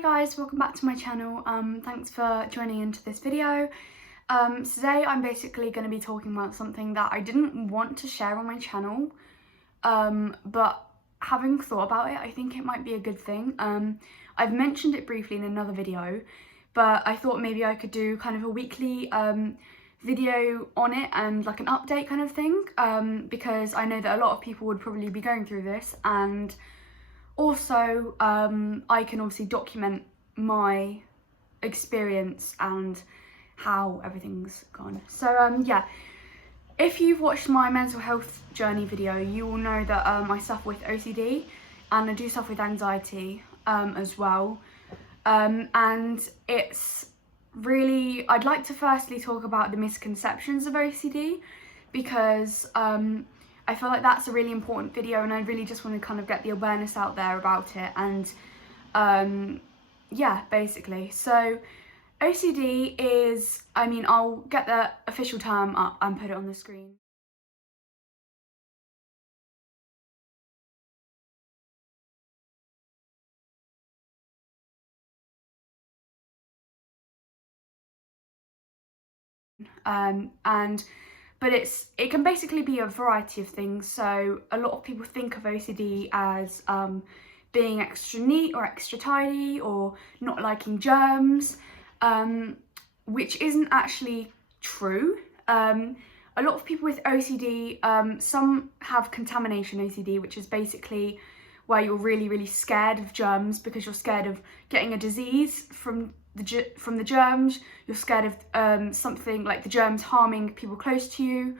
Hey guys, welcome back to my channel. Thanks for joining into this video. Today I'm basically going to be talking about something that I didn't want to share on my channel, but having thought about it, I think it might be a good thing. I've mentioned it briefly in another video, but I thought maybe I could do kind of a weekly video on it and like an update kind of thing, because I know that a lot of people would probably be going through this, and also I can obviously document my experience and how everything's gone. So yeah, if you've watched my mental health journey video, you will know that I suffer with OCD and I do suffer with anxiety as well, and it's really, I'd like to firstly talk about the misconceptions of OCD, because I feel like that's a really important video, and I really just want to kind of get the awareness out there about it. And yeah, basically, so OCD is, I mean, I'll get the official term up and put it on the screen. But it can basically be a variety of things. So a lot of people think of OCD as being extra neat or extra tidy or not liking germs, which isn't actually true. A lot of people with OCD, some have contamination OCD, which is basically where you're really scared of germs because you're scared of getting a disease from the germs. You're scared of something like the germs harming people close to you.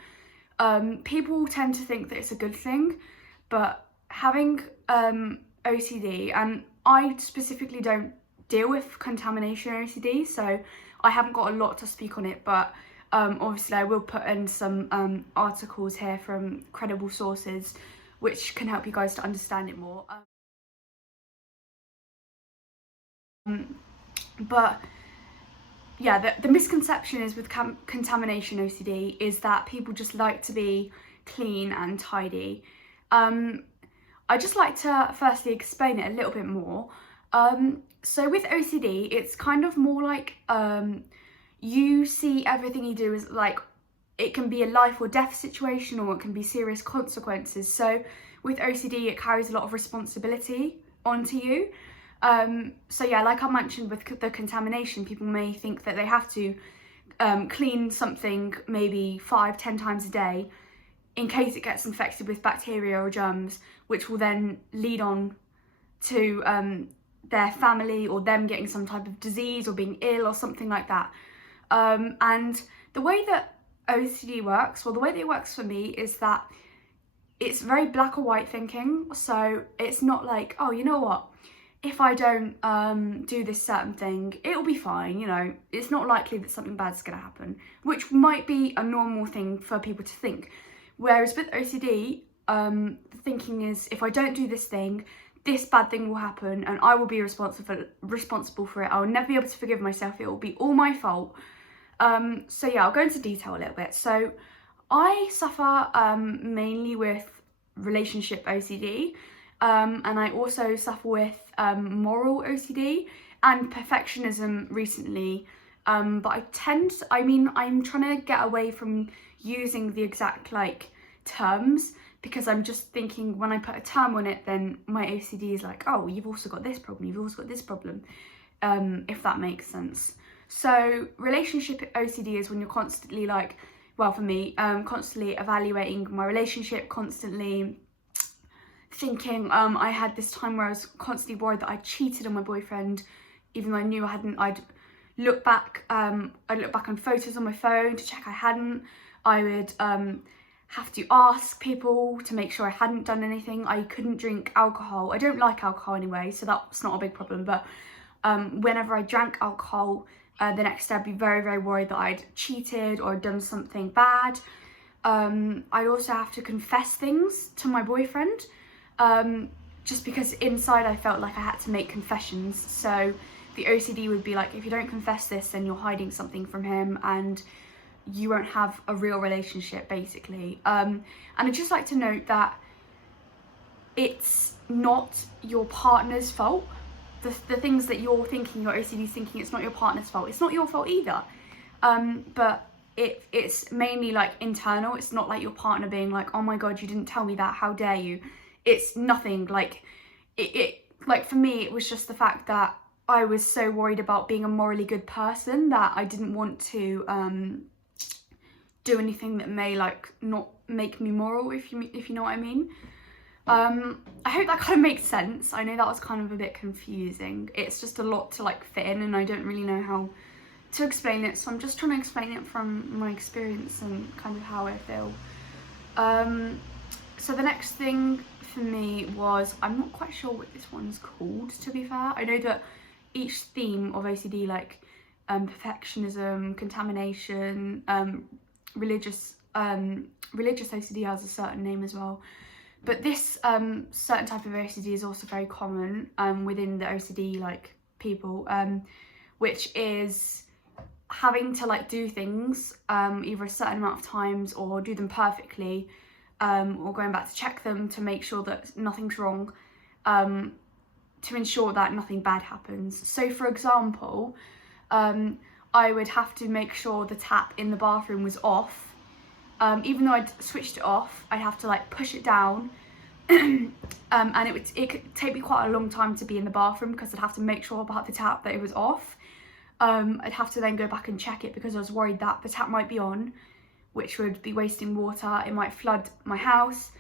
People tend to think that it's a good thing, but having OCD, and I specifically don't deal with contamination OCD, so I haven't got a lot to speak on it, but obviously I will put in some articles here from credible sources which can help you guys to understand it more. But yeah, the misconception is with contamination OCD is that people just like to be clean and tidy. I just like to firstly explain it a little bit more. So with OCD, it's kind of more like you see everything you do as like, it can be a life or death situation, or it can be serious consequences. So with OCD, it carries a lot of responsibility onto you. So yeah, like I mentioned with the contamination, people may think that they have to clean something maybe 5-10 times a day in case it gets infected with bacteria or germs, which will then lead on to their family or them getting some type of disease or being ill or something like that. And the way that OCD works, well, the way that it works for me is that it's very black or white thinking. So it's not like, oh, you know what, if I don't do this certain thing, it'll be fine, you know, it's not likely that something bad's gonna happen, which might be a normal thing for people to think. Whereas with OCD, the thinking is, if I don't do this thing, this bad thing will happen and I will be responsible for it. I'll never be able to forgive myself. It will be all my fault. So yeah, I'll go into detail a little bit. So I suffer mainly with relationship OCD, and I also suffer with moral OCD and perfectionism recently. But I'm trying to get away from using the exact like terms, because I'm just thinking when I put a term on it, then my OCD is like, oh, you've also got this problem, you've also got this problem, if that makes sense. So relationship OCD is when you're constantly like, well, for me, constantly evaluating my relationship, constantly thinking, I had this time where I was constantly worried that I cheated on my boyfriend, even though I knew I hadn't. I'd look back on photos on my phone to check I hadn't. I would have to ask people to make sure I hadn't done anything. I couldn't drink alcohol. I don't like alcohol anyway, so that's not a big problem, but whenever I drank alcohol, the next day I'd be very worried that I'd cheated or done something bad. I'd also have to confess things to my boyfriend, just because inside I felt like I had to make confessions. So the OCD would be like, if you don't confess this, then you're hiding something from him and you won't have a real relationship, basically. And I'd just like to note that it's not your partner's fault the things that you're thinking, your OCD is thinking, it's not your partner's fault. It's not your fault either. But it's mainly like internal. It's not like your partner being like, oh my God, you didn't tell me that, how dare you. It's nothing. Like like for me, it was just the fact that I was so worried about being a morally good person that I didn't want to do anything that may like not make me moral, if you know what I mean. I hope that kind of makes sense. I know that was kind of a bit confusing. It's just a lot to like fit in, and I don't really know how to explain it, so I'm just trying to explain it from my experience and kind of how I feel. So the next thing for me was, I'm not quite sure what this one's called, to be fair. I know that each theme of OCD, like perfectionism, contamination, religious OCD has a certain name as well. But this certain type of OCD is also very common within the OCD like people, which is having to like do things either a certain amount of times or do them perfectly, or going back to check them to make sure that nothing's wrong, to ensure that nothing bad happens. So for example, I would have to make sure the tap in the bathroom was off. Even though I'd switched it off, I'd have to like push it down, and it could take me quite a long time to be in the bathroom because I'd have to make sure about the tap that it was off. I'd have to then go back and check it because I was worried that the tap might be on, which would be wasting water. It might flood my house.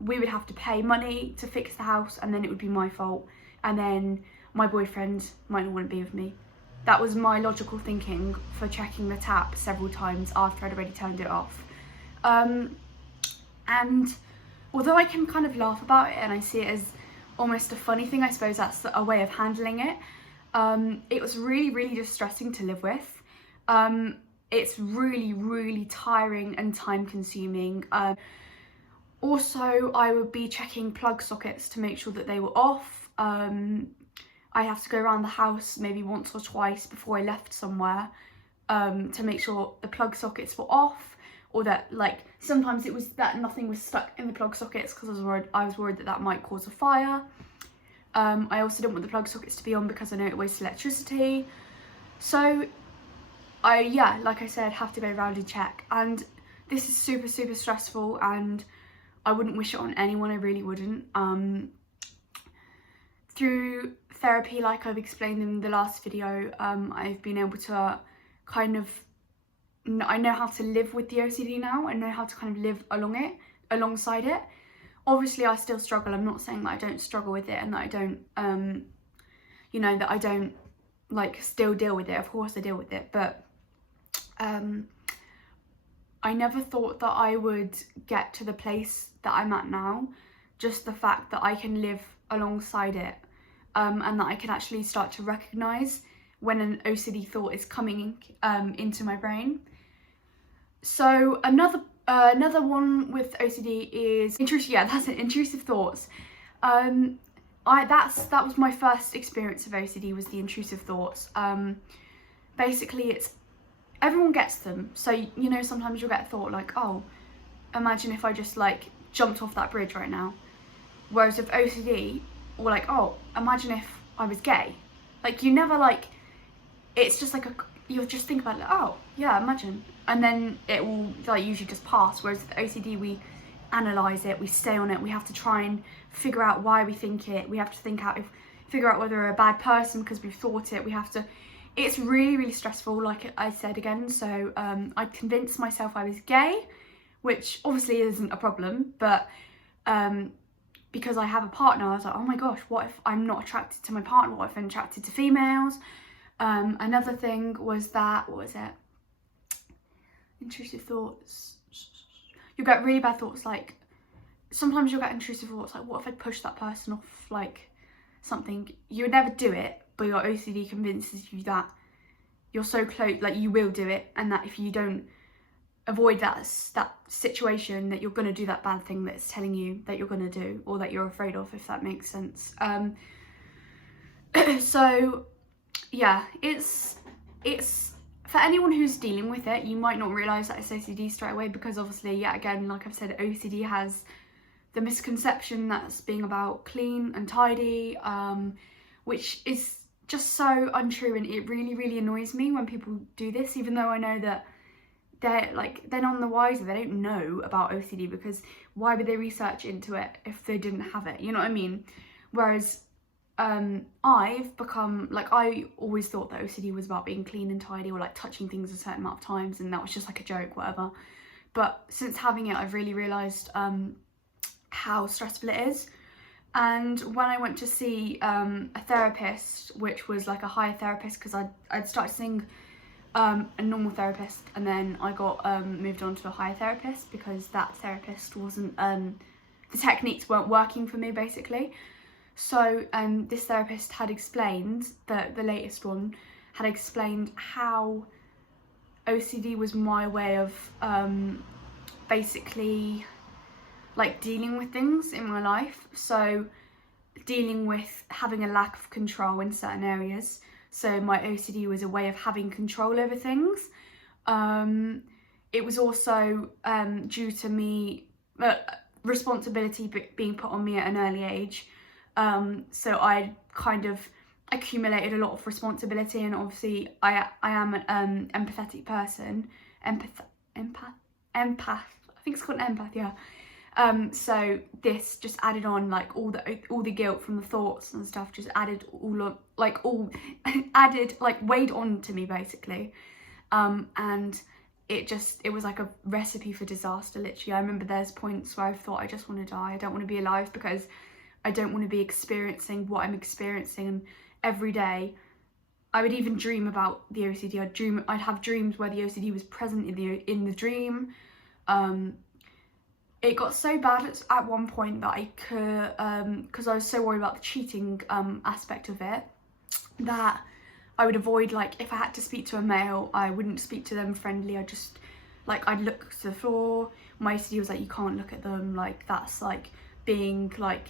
We would have to pay money to fix the house, and then it would be my fault, and then my boyfriend might not want to be with me. That was my logical thinking for checking the tap several times after I'd already turned it off. And although I can kind of laugh about it and I see it as almost a funny thing, I suppose that's a way of handling it. It was really, really distressing to live with. It's really, really tiring and time consuming. Also, I would be checking plug sockets to make sure that they were off. I have to go around the house maybe once or twice before I left somewhere to make sure the plug sockets were off, or that like sometimes it was that nothing was stuck in the plug sockets because I was worried that that might cause a fire. I also didn't want the plug sockets to be on because I know it wastes electricity. So like I said, have to go around and check, and this is super, super stressful, and I wouldn't wish it on anyone. I really wouldn't. Through therapy, like I've explained in the last video, I've been able to kind of, I know how to live with the OCD now. I know how to kind of live alongside it. Obviously I still struggle. I'm not saying that I don't struggle with it and that I don't, that I don't like still deal with it. Of course I deal with it, but I never thought that I would get to the place that I'm at now. Just the fact that I can live alongside it, and that I can actually start to recognise when an OCD thought is coming into my brain. So another one with OCD is intrusive. Yeah, that's it. Intrusive thoughts. That was my first experience of OCD, was the intrusive thoughts. Basically, everyone gets them. So sometimes you'll get a thought like, oh, imagine if I just like jumped off that bridge right now. Whereas with OCD, or like, oh, imagine if I was gay. Like you never like, it's just like you'll just think about it, like, oh yeah, imagine, and then it will like usually just pass. Whereas with OCD, we analyze it, we stay on it, we have to try and figure out why we think it, we have to figure out whether we're a bad person because we've thought it, it's really, really stressful, like I said again. So I convinced myself I was gay, which obviously isn't a problem, but because I have a partner, I was like, oh my gosh, what if I'm not attracted to my partner? What if I'm attracted to females? Another thing was that, what was it? Intrusive thoughts. You'll get really bad thoughts, like, sometimes you'll get intrusive thoughts, like, what if I push that person off, like, something? You would never do it, but your OCD convinces you that you're so close, like, you will do it, and that if you don't avoid that situation, that you're going to do that bad thing that's telling you that you're going to do, or that you're afraid of, if that makes sense. So yeah, it's for anyone who's dealing with it, you might not realise that it's OCD straight away, because obviously, yeah, again, like I've said, OCD has the misconception that's being about clean and tidy, which is just so untrue, and it really annoys me when people do this, even though I know that they're none the wiser. They don't know about OCD, because why would they research into it if they didn't have it, you know what I mean? Whereas I've become, like, I always thought that OCD was about being clean and tidy, or like touching things a certain amount of times, and that was just like a joke, whatever. But since having it, I've really realised how stressful it is. And when I went to see a therapist, which was like a higher therapist, because I'd started seeing a normal therapist, and then I got moved on to a higher therapist because that therapist wasn't, the techniques weren't working for me, basically. So this therapist had explained, the latest one, had explained how OCD was my way of basically like dealing with things in my life. So dealing with having a lack of control in certain areas. So my OCD was a way of having control over things. It was also due to me, responsibility being put on me at an early age. So I kind of accumulated a lot of responsibility, and obviously I am an empathetic person. Empath. I think it's called empath, yeah. So this just added on, like, all the guilt from the thoughts and stuff just added weighed on to me, basically. And it was like a recipe for disaster, literally. I remember there's points where I thought, I just want to die, I don't want to be alive, because I don't want to be experiencing what I'm experiencing. And every day I would even dream about the OCD. I'd have dreams where the OCD was present in the dream. It got so bad at one point that I could, because I was so worried about the cheating aspect of it, that I would avoid, like, if I had to speak to a male, I wouldn't speak to them friendly. I'd look to the floor. My OCD was like, you can't look at them, like, that's like being like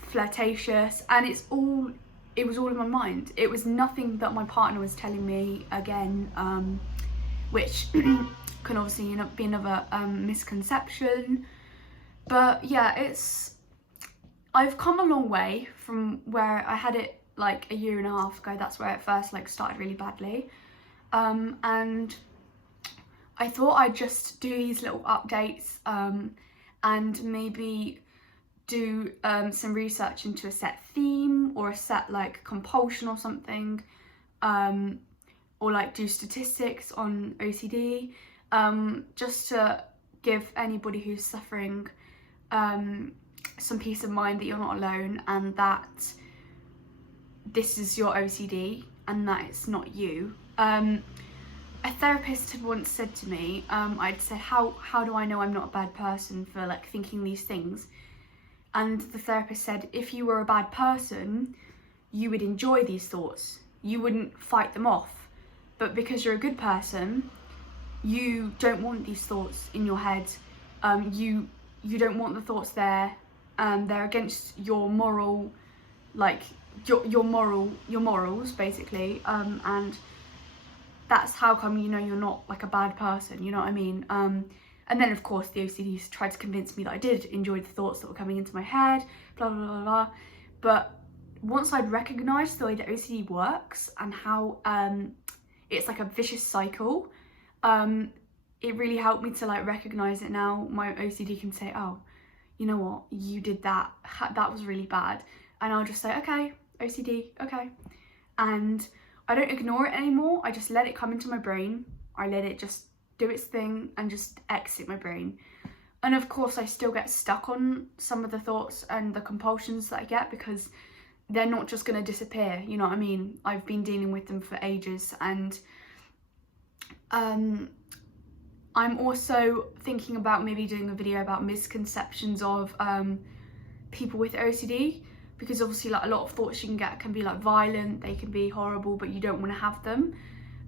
flirtatious. And it was all in my mind. It was nothing that my partner was telling me, again, which can obviously be another misconception. But yeah, I've come a long way from where I had it like a year and a half ago. That's where it first like started really badly, and I thought I'd just do these little updates and maybe do some research into a set theme or a set like compulsion or something, or like do statistics on OCD, just to give anybody who's suffering some peace of mind that you're not alone, and that this is your OCD and that it's not you. A therapist had once said to me, I'd said, how do I know I'm not a bad person for like thinking these things? And the therapist said, if you were a bad person, you would enjoy these thoughts. You wouldn't fight them off. But because you're a good person, you don't want these thoughts in your head. You don't want the thoughts there. They're against your moral, like your morals, basically. And that's how come you know you're not like a bad person. You know what I mean? And then of course the OCD tried to convince me that I did enjoy the thoughts that were coming into my head, blah blah blah blah. But once I'd recognised the way that OCD works and how it's like a vicious cycle, it really helped me to like recognise it. Now my OCD can say, oh, you know what, you did that, that was really bad, and I'll just say, okay, OCD, okay, and I don't ignore it anymore. I just let it come into my brain. I let it just do its thing and just exit my brain. And of course I still get stuck on some of the thoughts and the compulsions that I get, because they're not just going to disappear, you know what I mean? I've been dealing with them for ages. And I'm also thinking about maybe doing a video about misconceptions of people with OCD, because obviously like a lot of thoughts you can get can be like violent, they can be horrible, but you don't want to have them.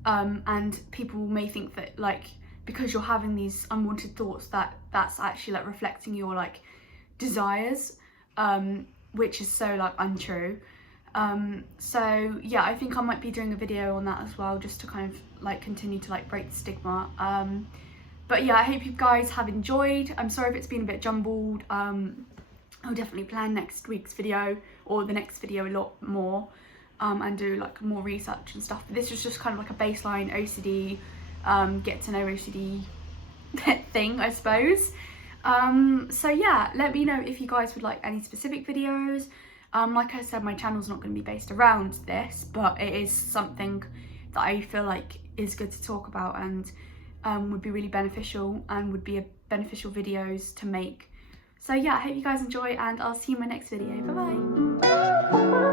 And people may think that like because you're having these unwanted thoughts that's actually like reflecting your like desires, which is so like untrue. So yeah, I think I might be doing a video on that as well, just to kind of like continue to like break the stigma. But yeah, I hope you guys have enjoyed. I'm sorry if it's been a bit jumbled. I'll definitely plan next week's video or the next video a lot more, and do like more research and stuff. But this was just kind of like a baseline OCD, get to know OCD thing, I suppose. So yeah, let me know if you guys would like any specific videos. Like I said, my channel's not going to be based around this, but it is something that I feel like is good to talk about, and would be really beneficial, and would be a beneficial videos to make. So yeah, I hope you guys enjoy, and I'll see you in my next video. Bye bye.